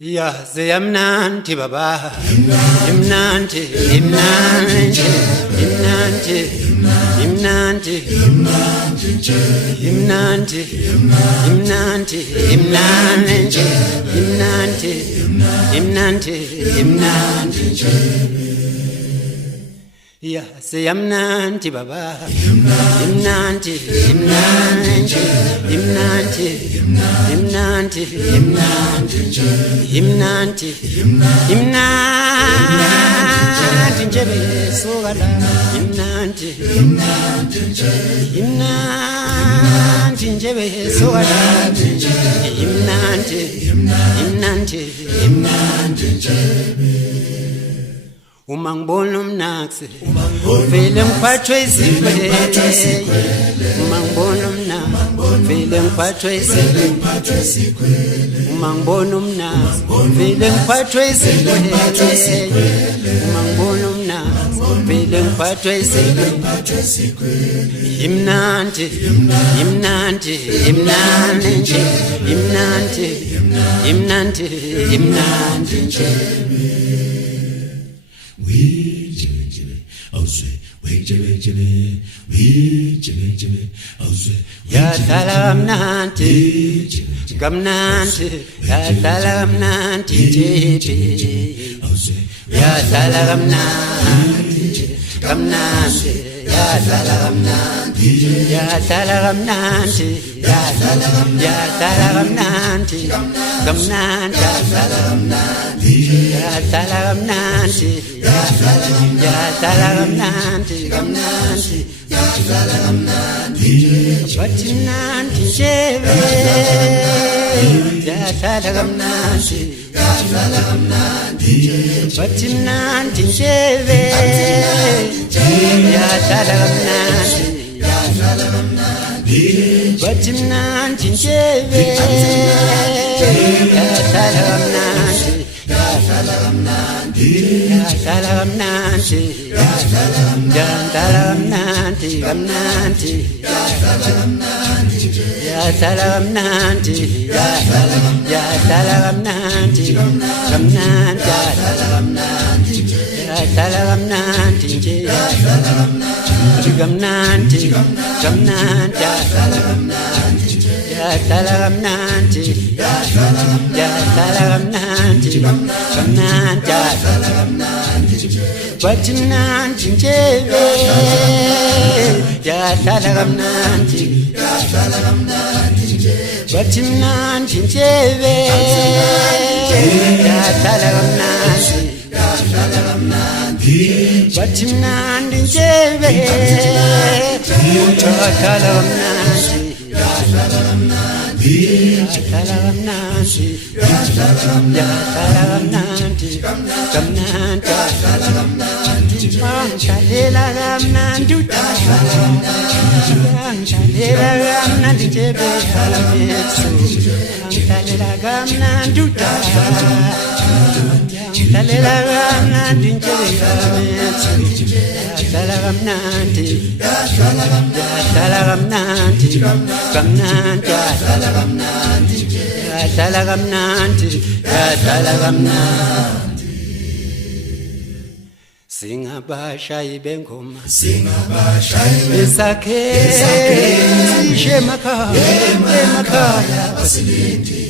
Yaze yamnanti baba imnanti imnanti imnanti imnanti imnanti imnanti imnanti imnanti imnanti imnanti Yaze yamnanti baba imnanti imnanti imnanti imnanti imnanti imnanti njebe sogala imnanti imnanti njebe sogala imnanti imnanti njebe Umangbono mnaksi vele ngiphathwe isikwele umangbono mnaksi vele ngiphathwe isikwele umangbono mnaksi vele ngiphathwe isikwele umangbono mnaksi vele ngiphathwe isikwele imnanti imnanti imnanti imnanti imnanti imnanti We jibby, oh sweet, we jibby, we jibby, oh sweet. Ya talamnanti, gamnanti, ya talamnanti, jibi. Ya talamnanti, gamnanti, ya talamnanti, ya talamnanti, ya talamnanti, gamnanti, ya talamnanti, ya talamnanti, gamnanti, Batinanti jebe, ya talamnanti, Batinanti jebe, ya talamnanti, Batinanti jebe, ya talamnanti, ya talamnanti, ya talamnanti, gamnanti, ya talamnanti, ya talamnanti, gamnanti, ya talamnanti, gamnanti, gamnanti, ya talamnanti, ya talamnanti, gamnanti, Batinanti jebe, ya talamnanti, Batinanti jebe, ya talamnanti, Batinanti jebe, ya talamnanti, Talamnanti, talamnanti, gamnanti, chalela gamnanti, chalela gamnanti jebe, chalela gamnanti, chalela gamnanti jebe, talamnanti, talamnanti, gamnanti, talamnanti, talamnanti. Singabashayi bengoma, besakhe, shemakhaya, Basilindi.